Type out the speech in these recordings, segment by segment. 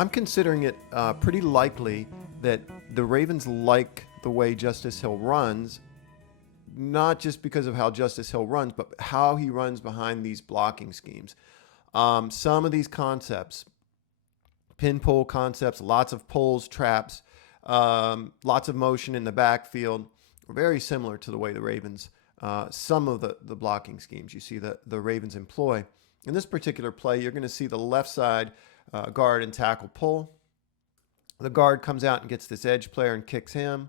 I'm considering it pretty likely that the Ravens like the way Justice Hill runs, not just because of how Justice Hill runs, but how he runs behind these blocking schemes. Some of these concepts, pin pull concepts, lots of pulls, traps, lots of motion in the backfield, are very similar to the way the Ravens, some of the blocking schemes you see the Ravens employ. In this particular play, you're going to see the left side guard and tackle pull. The guard comes out and gets this edge player and kicks him.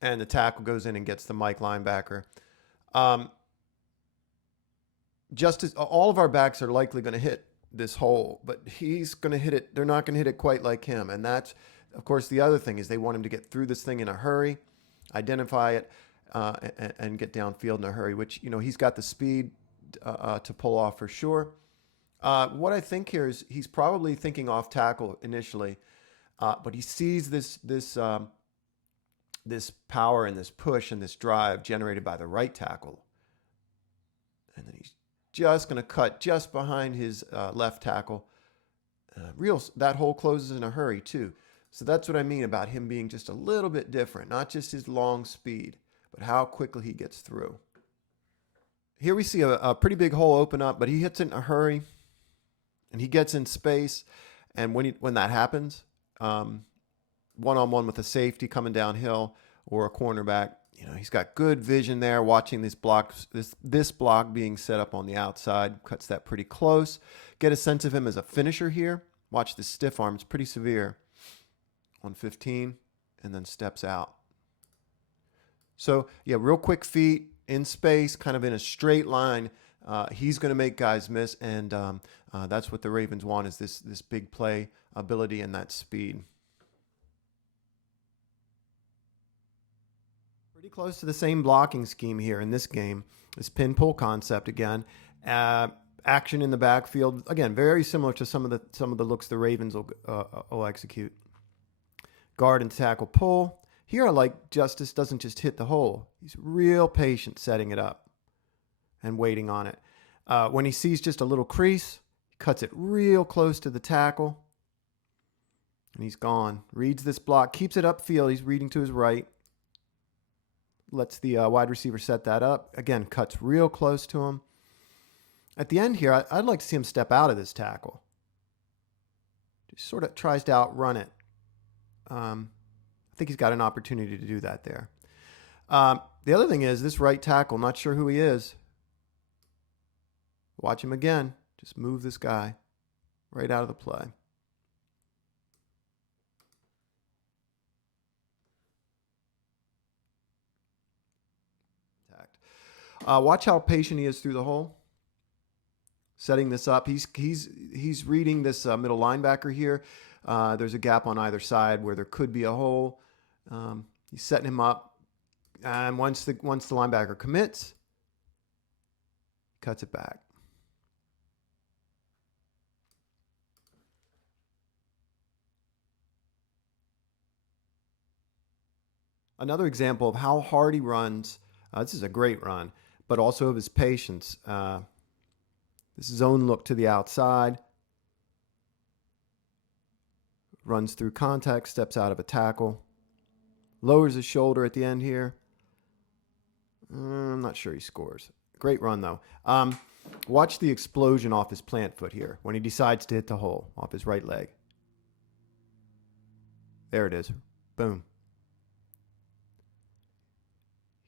And the tackle goes in and gets the Mike linebacker. All of our backs are likely going to hit this hole, but he's going to hit it. They're not going to hit it quite like him. And that's, of course, the other thing is they want him to get through this thing in a hurry, identify it, and get downfield in a hurry, which, he's got the speed to pull off for sure. What I think here is he's probably thinking off tackle initially, but he sees this power and this push and this drive generated by the right tackle. And then he's just going to cut just behind his left tackle. That hole closes in a hurry too. So that's what I mean about him being just a little bit different, not just his long speed, but how quickly he gets through. Here we see a pretty big hole open up, but he hits it in a hurry and he gets in space. And when that happens, one-on-one with a safety coming downhill or a cornerback, he's got good vision there, watching this block being set up on the outside, cuts that pretty close. Get a sense of him as a finisher here. Watch the stiff arm, it's pretty severe on 15, and then steps out. So yeah, real quick feet in space, kind of in a straight line. He's going to make guys miss, and that's what the Ravens want, is this big play ability and that speed. Pretty close to the same blocking scheme here in this game. This pin pull concept again. Action in the backfield again, very similar to some of the looks the Ravens will execute. Guard and tackle pull. Here I like Justice doesn't just hit the hole. He's real patient setting it up and waiting on it. When he sees just a little crease, he cuts it real close to the tackle. And he's gone. Reads this block, keeps it upfield. He's reading to his right. Lets the wide receiver set that up. Again, cuts real close to him. At the end here, I'd like to see him step out of this tackle. Just sort of tries to outrun it. I think he's got an opportunity to do that there. The other thing is this right tackle, not sure who he is. Watch him again. Just move this guy right out of the play. Watch how patient he is through the hole. Setting this up. He's reading this middle linebacker here. There's a gap on either side where there could be a hole. He's setting him up. And once the linebacker commits, cuts it back. Another example of how hard he runs. This is a great run, but also of his patience. This zone look to the outside. Runs through contact, steps out of a tackle. Lowers his shoulder at the end here. I'm not sure he scores. Great run, though. Watch the explosion off his plant foot here when he decides to hit the hole off his right leg. There it is. Boom.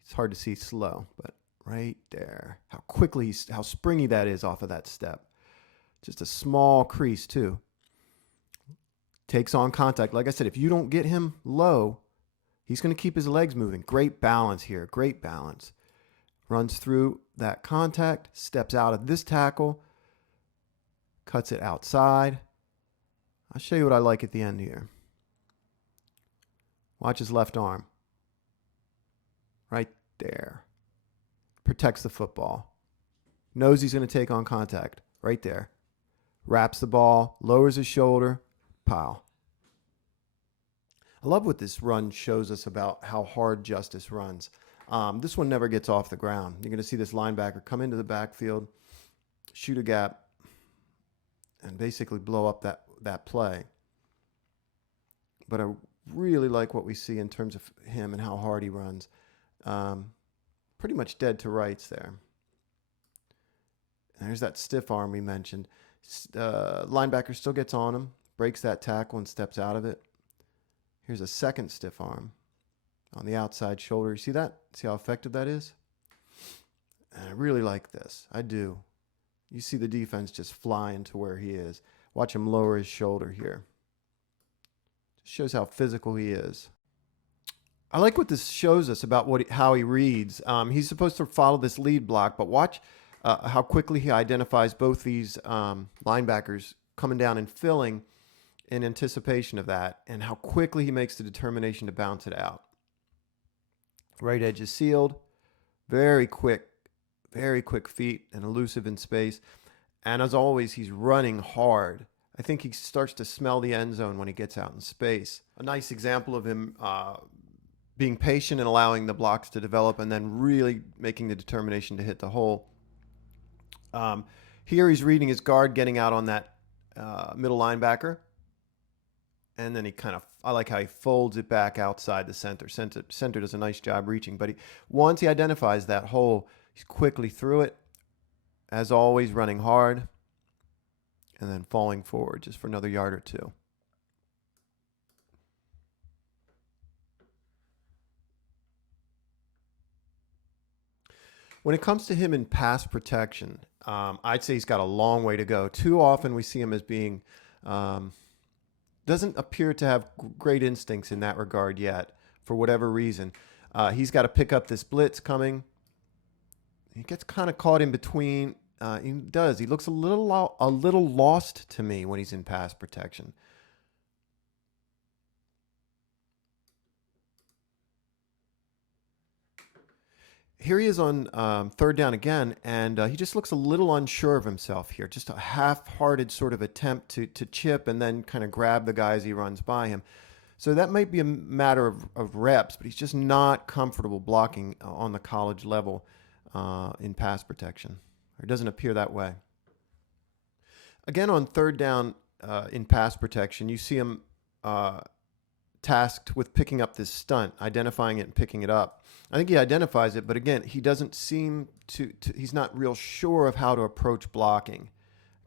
It's hard to see slow, but right there. How springy that is off of that step. Just a small crease, too. Takes on contact. Like I said, if you don't get him low, he's going to keep his legs moving. Great balance here. Great balance. Runs through that contact. Steps out of this tackle. Cuts it outside. I'll show you what I like at the end here. Watch his left arm. Right there. Protects the football. Knows he's going to take on contact. Right there. Wraps the ball. Lowers his shoulder. Pow. I love what this run shows us about how hard Justice runs. This one never gets off the ground. You're going to see this linebacker come into the backfield, shoot a gap, and basically blow up that play. But I really like what we see in terms of him and how hard he runs. Pretty much dead to rights there. And there's that stiff arm we mentioned. Linebacker still gets on him, breaks that tackle and steps out of it. Here's a second stiff arm on the outside shoulder. You see that? See how effective that is? And I really like this. I do. You see the defense just flying to where he is. Watch him lower his shoulder here. Just shows how physical he is. I like what this shows us about how he reads. He's supposed to follow this lead block, but watch how quickly he identifies both these linebackers coming down and filling in anticipation of that, and how quickly he makes the determination to bounce it out. Right edge is sealed. Very quick feet and elusive in space. And as always, he's running hard. I think he starts to smell the end zone when he gets out in space. A nice example of him being patient and allowing the blocks to develop and then really making the determination to hit the hole. Here he's reading his guard, getting out on that middle linebacker. And then I like how he folds it back outside the center. Center does a nice job reaching, but once he identifies that hole, he's quickly through it. As always, running hard and then falling forward just for another yard or two. When it comes to him in pass protection, I'd say he's got a long way to go. Too often we see him as being, doesn't appear to have great instincts in that regard yet, for whatever reason. He's got to pick up this blitz coming. He gets kind of caught in between. He does. He looks a little lost to me when he's in pass protection. Here he is on third down again, and he just looks a little unsure of himself here. Just a half-hearted sort of attempt to chip and then kind of grab the guy as he runs by him. So that might be a matter of reps, but he's just not comfortable blocking on the college level in pass protection. Or it doesn't appear that way. Again, on third down in pass protection, you see him tasked with picking up this stunt, identifying it and picking it up. I think he identifies it, but again, he doesn't seem he's not real sure of how to approach blocking.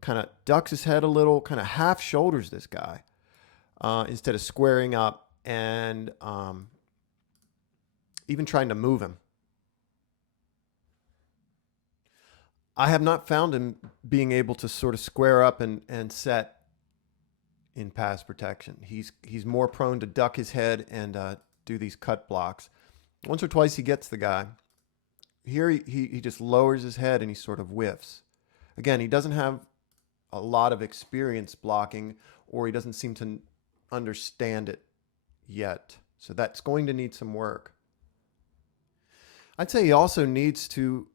Kind of ducks his head a little, kind of half shoulders this guy instead of squaring up and even trying to move him. I have not found him being able to sort of square up and set in pass protection. He's more prone to duck his head and do these cut blocks. Once or twice he gets the guy. Here he just lowers his head and he sort of whiffs. Again, he doesn't have a lot of experience blocking, or he doesn't seem to understand it yet. So that's going to need some work. I'd say he also needs to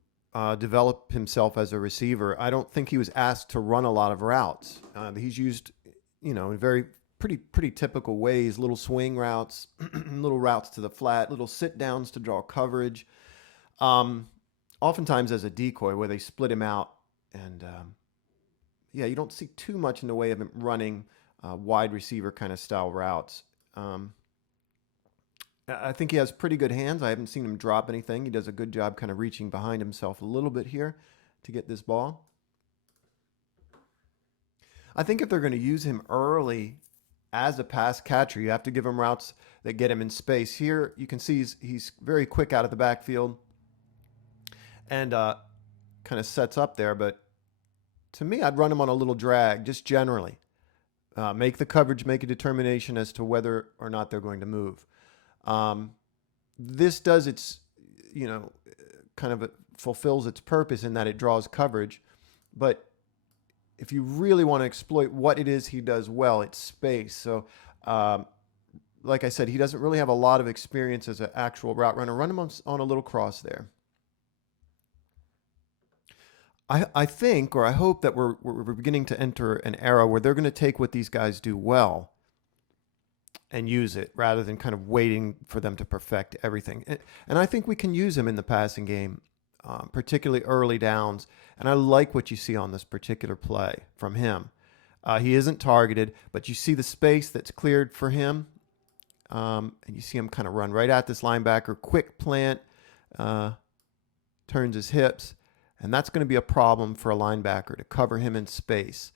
develop himself as a receiver. I don't think he was asked to run a lot of routes. He's used, in very pretty typical ways, little swing routes, little routes to the flat, little sit downs to draw coverage. Oftentimes as a decoy where they split him out, and you don't see too much in the way of him running wide receiver kind of style routes. I think he has pretty good hands. I haven't seen him drop anything. He does a good job kind of reaching behind himself a little bit here to get this ball. I think if they're going to use him early as a pass catcher, you have to give him routes that get him in space. Here you can see he's very quick out of the backfield and kind of sets up there. But to me, I'd run him on a little drag, just generally. Make the coverage, make a determination as to whether or not they're going to move. This does fulfills its purpose in that it draws coverage. But if you really want to exploit what it is he does well, it's space. So, like I said, he doesn't really have a lot of experience as an actual route runner. Run him on a little cross there. I think, or I hope that we're beginning to enter an era where they're going to take what these guys do well and use it rather than kind of waiting for them to perfect everything. And I think we can use him in the passing game, particularly early downs. And I like what you see on this particular play from him. He isn't targeted, but you see the space that's cleared for him. And you see him kind of run right at this linebacker. Quick plant, turns his hips. And that's going to be a problem for a linebacker to cover him in space.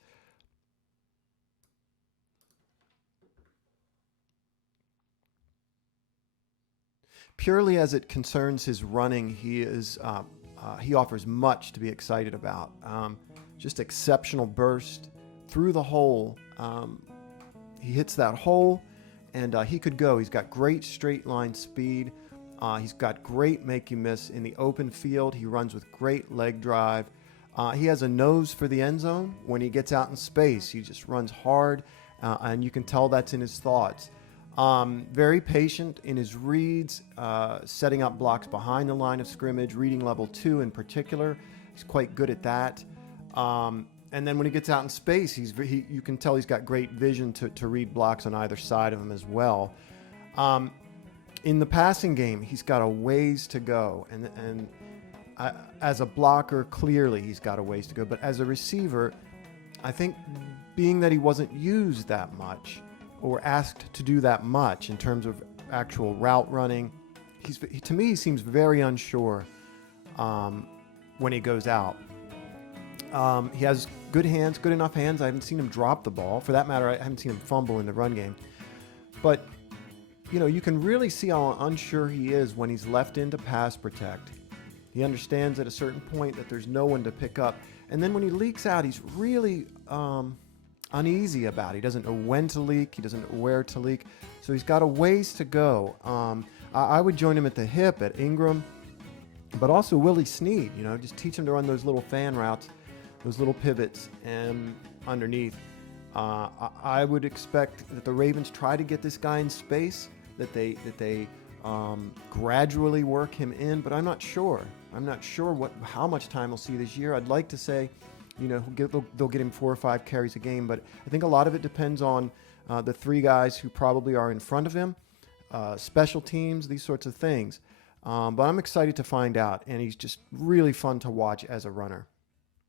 Purely as it concerns his running, he offers much to be excited about. Just exceptional burst through the hole. He hits that hole, and he could go. He's got great straight line speed. He's got great make you miss in the open field. He runs with great leg drive. He has a nose for the end zone. When he gets out in space, he just runs hard, and you can tell that's in his thoughts. Very patient in his reads, setting up blocks behind the line of scrimmage, reading level 2 in particular. He's quite good at that. And then when he gets out in space, you can tell he's got great vision to read blocks on either side of him as well. In the passing game, he's got a ways to go. And as a blocker, clearly he's got a ways to go. But as a receiver, I think being that he wasn't used that much or asked to do that much in terms of actual route running, to me, he seems very unsure when he goes out. He has good hands, good enough hands. I haven't seen him drop the ball. For that matter, I haven't seen him fumble in the run game. But, you can really see how unsure he is when he's left in to pass protect. He understands at a certain point that there's no one to pick up. And then when he leaks out, he's really uneasy about it. He doesn't know when to leak. He doesn't know where to leak. So he's got a ways to go. I would join him at the hip at Ingram, but also Willie Snead. Just teach him to run those little fan routes, those little pivots and underneath. I would expect that the Ravens try to get this guy in space, that they gradually work him in, but I'm not sure. I'm not sure how much time we'll see this year. I'd like to say, they'll get him 4 or 5 carries a game, but I think a lot of it depends on the 3 guys who probably are in front of him, special teams, these sorts of things. But I'm excited to find out, and he's just really fun to watch as a runner.